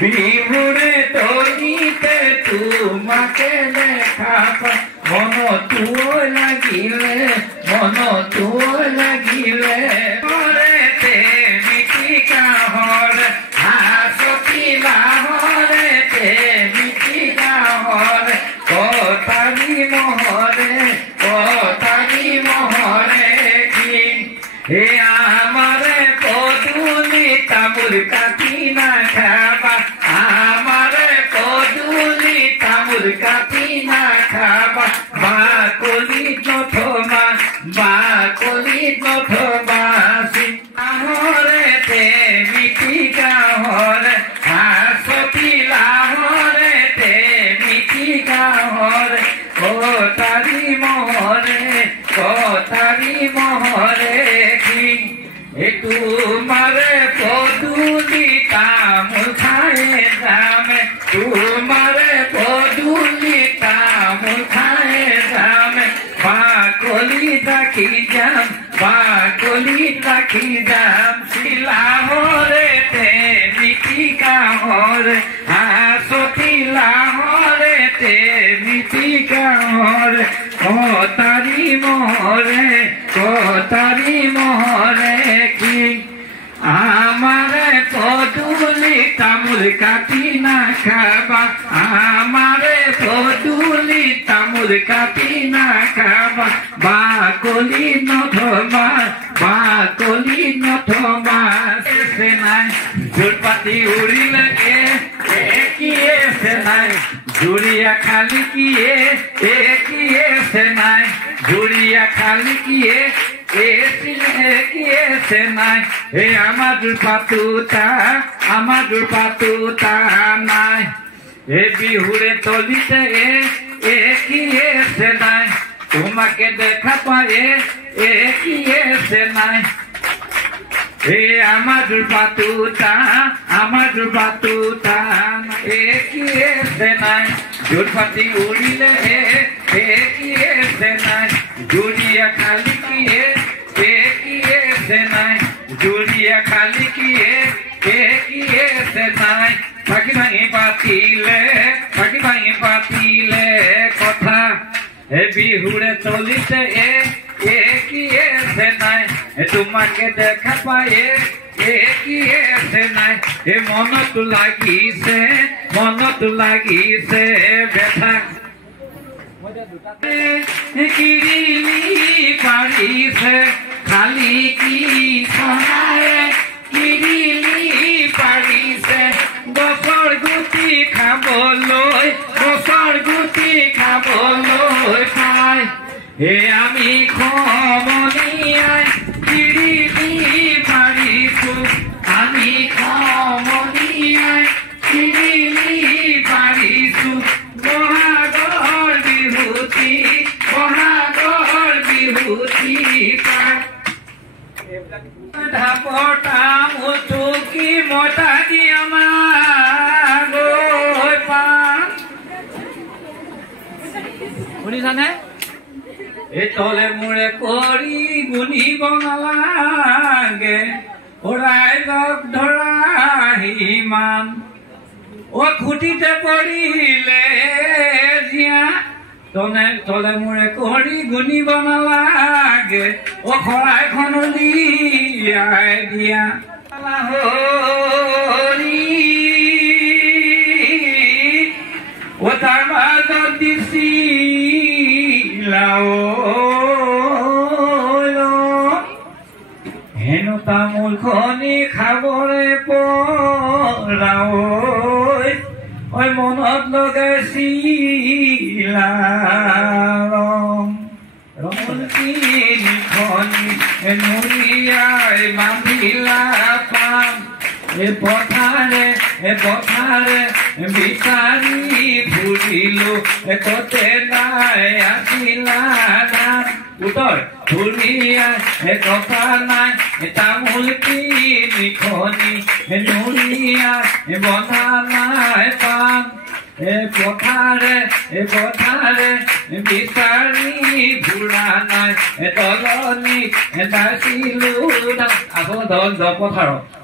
বিহুরে তলিতে তোমাকে দেখা পাই মন তুয় লাগিলে ঘরেতে মিটিকা হর হাসতি লাহরেতে মিটিকা হর কথারি মোহরে কি হে আমারে পদুলি তামুল কাটি না খাবা আমারে পদুলি তামুল কাটি না খাবা বাকলি নথমা সিংহরেতে মিটিকা হর হাসতি লাহরেতে মিটিকা হর কথারি মোহরে কি তোমারে পদুলি তামুল খায়ে দামে তোমারে পদুলি তামুল খায়ে দামে বাকলি রাখি যাম শিলাহরেতে মিটিকা হর হাসতি লাহরেতে মিটিকা হর কথারি মোহরে কি আমারে পদুলি তামুল কাটি না খাবা আমারে পদুলি তামুল কাটি না খাবা বাকলি নথমা এসে নাই জোরপাতি উড়িলে কি এসে নাই জুড়িয়া খালি কি এসে নাই জুড়িয়া খালি কি এসে নাই হে আমার পাতুতা নাই হে বিহুরে তলিতে কি এসে নাই তোমাকে দেখা পায়ে কি এসে নাই হে আমার পাতুতা কি এসে নাই জোরপাতি উড়িলে কি এসে নাই জুড়িয়া খালি কি এসে নাই জুড়িয়া খালি কি এসে নাই পাখি ভাঙি পাতিলে কথা হে বিহুরে চলিতে কি এসে নাই তোমাকে দেখা পায়ে কি এসে নাই এ মনত লাগিছে ব্যথা কিরিলি পাৰিছে খালি কি খনাৰে কিৰিলি পাৰিছে গছৰ গুটি খাবলৈ পাই হে আমি খমনিয়াই কিৰিলি পাৰিছো আমি খমনিয়াই কিৰিলি পাৰিছো বহাগৰ বিহুতি ঢাপটা মুচুকি মতা দিয়া গৈ পাম শুনিছানে এই তলে মূৰে কৰি গুণিব নালাগে ৰাইজক ধৰা সিমান খুটিতে পৰিলে জীয়া তলে মূৰে কৰি গুণিব নালাগে শৰাইখন উলিয়াই দিয়া তাৰ মাজত দিছিলা হেনো তামোল খনি খাবৰে পৰা মনত লগাইছিলা নুৰিয়াই বান্ধিলা পাম পথাৰে বিচাৰি ফুৰিলো কতে নাই আছিলা নাম উত্তৰ ধুনীয়াই কথা নাই তামোল কিনি খনি নুৰিয়াই বন্ধা নাই পাম পথাৰে বিচাৰি ঘূৰা নাই তলনি দাইছিলো আকৌ পথাৰত